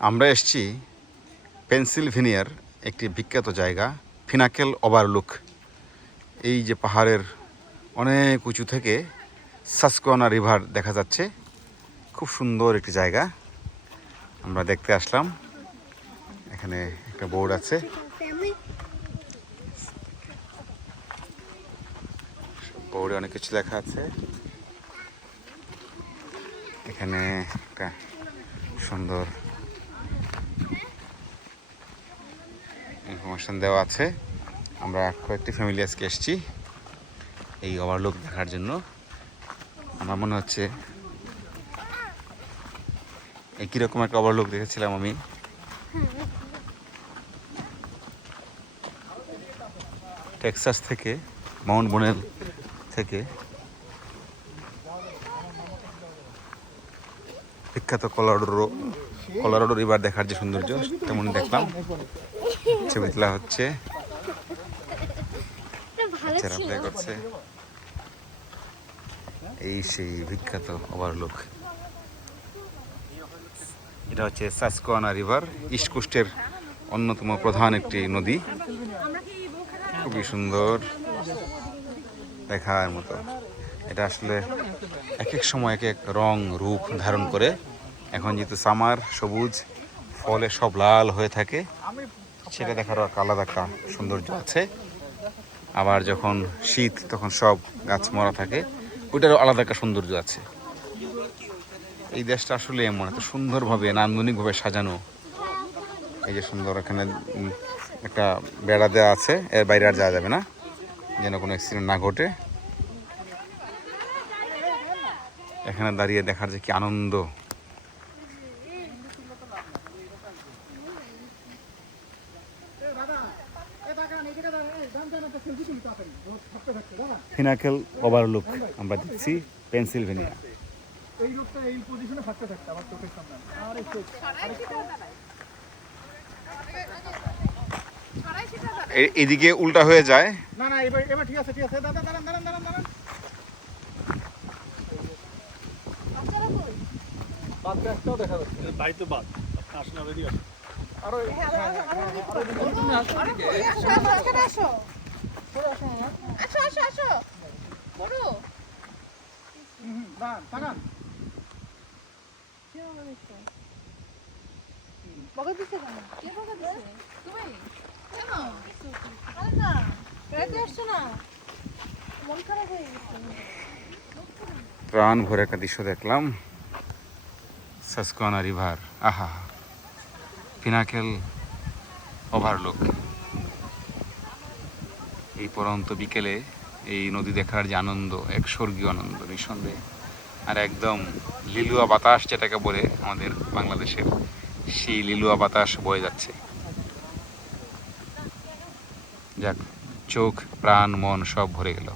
আমরা এসেছি পেনসিলভেনিয়ার একটি বিখ্যাত জায়গা পিনাকেল ওভারলুক। এই যে পাহাড়ের অনেক উঁচু থেকে সাসকোয়ানা রিভার দেখা যাচ্ছে। খুব সুন্দর একটি জায়গা, আমরা দেখতে আসলাম। এখানে একটা বোর্ড আছে, বোর্ডে অনেক কিছু লেখা আছে। এখানে একটা সুন্দর ইনফরমেশন দেওয়া আছে। আমরা কয়েকটি ফ্যামিলি আজকে এসেছি এই ওভারলুক দেখার জন্য। আমার মনে হচ্ছে একই রকম একটা ওভারলুক দেখেছিলাম আমি টেক্সাস থেকে, মাউন্ট বোনেল থেকে। বিখ্যাত কলোরাডো রিভার দেখার যে সৌন্দর্য তেমনই দেখলাম। ছবি তোলা হচ্ছে, বাচ্চারা প্লে করছে। এই সেই বিখ্যাত ওভারলুক। এটা হচ্ছে সাসকোয়ানা রিভার, ইস্ট কোস্টের অন্যতম প্রধান একটি নদী। খুবই সুন্দর দেখার মতো। এটা আসলে এক এক সময় এক এক রং রূপ ধারণ করে। এখন যেহেতু সামার, সবুজ, ফলে সব লাল হয়ে থাকে, সেটা দেখারও একটা আলাদা একটা সৌন্দর্য আছে। আবার যখন শীত তখন সব গাছ মরা থাকে, ওইটারও আলাদা একটা সৌন্দর্য আছে। এই দেশটা আসলে এমন এত সুন্দরভাবে নান্দনিকভাবে সাজানো। এই যে সুন্দর, এখানে একটা বেড়া দেওয়া আছে, এর বাইরে আর যাওয়া যাবে না যেন কোনো অ্যাক্সিডেন্ট না ঘটে। এখানে দাঁড়িয়ে দেখার যে কি আনন্দ। পিনাকেল ওভারলুক আমরা দেখছি পেনসিলভেনিয়া। এদিকে উল্টা হয়ে যায়। না না, এবার ঠিক আছে, ঠিক আছে। দাঁড়ান দাঁড়ান দাঁড়ান দাঁড়ান দাঁড়ান। বাদ একটাও দেখা যাচ্ছে না। বাড়ি তো বাদ আসনা রেডি আছে। আরো আসো আসো আসো বড় দাঁড়ান দাঁড়ান। বগা দিছে কেন? কে বগা দিছে? তুমি কেন? আরে না, বেড়াতে আসছো না? মন খারাপ হয়ে গেছে। প্রাণ ভরে একটা দৃশ্য দেখলাম, সাসকোয়ানা রিভার। আহা, পিনাকেল ওভারলুক। এই পরন্ত বিকেলে এই নদী দেখার যে আনন্দ, এক স্বর্গীয় আনন্দ নিঃসন্দেহে। আর একদম লিলুয়া বাতাস যেটাকে বলে আমাদের বাংলাদেশের, সেই লিলুয়া বাতাস বয়ে যাচ্ছে। যাক, চোখ, প্রাণ, মন সব ভরে গেল।